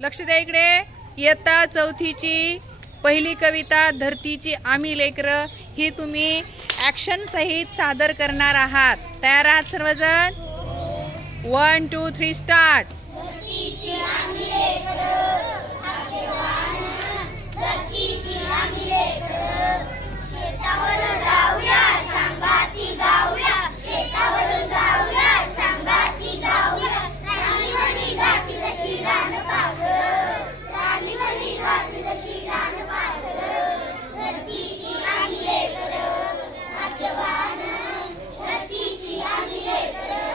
लक्ष द्या इकडे। इयत्ता चौथीची पहिली कविता धरतीची आम्ही लेकरं ही तुम्ही ॲक्शन सहित सादर करणार आहात। तयार आहात सर्वजण? 1 2 3 स्टार्ट। धरतीची आम्ही लेकरं, भाग्यवान धरतीची आम्ही लेकरं, शेतावर जाऊया संगाती गाऊया, शेतावर जाऊया संगाती गाऊया, राणी म्हणी गाती जशी रान पाखरं, राणी म्हणी गाती जशी रान पाखरं, धरतीची आम्ही लेकरं, भाग्यवान धरतीची आम्ही लेकरं,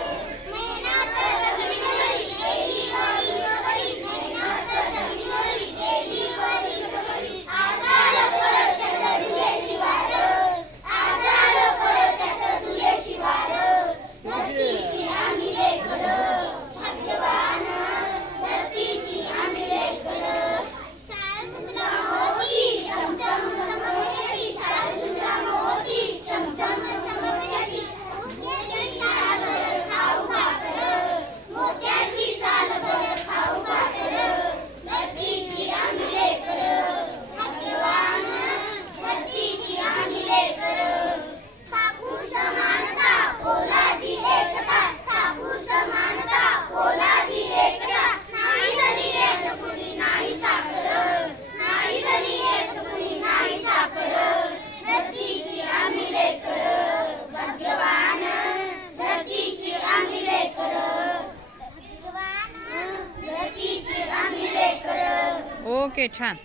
मेहनत जमिनीवरी केली वरी सगळी, मेहनत जमिनीवरी केली वरी सगळी, आजार फळ त्याचं डुले शिवार, आजार फळ त्याचं डुले शिवार, धरतीची आम्ही लेकरं, भाग्यवान धरतीची आम्ही लेकरं, शाळेतून होती चमचम चमकण्याची, शाळेतून होती चमचम चमकण्याची, मोत्याची सालभर खाऊ भाकर, मोत्याची सालभर खाऊ भाकर, धरतीची आम्ही लेकरं, भाग्यवान धरतीची आम्ही लेकरं, कापूस समानता पोलादी एकता, कापूस समानता पोलादी एकता, नाही धनी एक कुणी नाही चाकर, नाही धनी एक कुणी नाही चाकर, धरतीची आम्ही लेकरं, भाग्यवान धरतीची आम्ही लेकरं, भाग्यवान धरतीची आम्ही लेकरं। ओके, छान।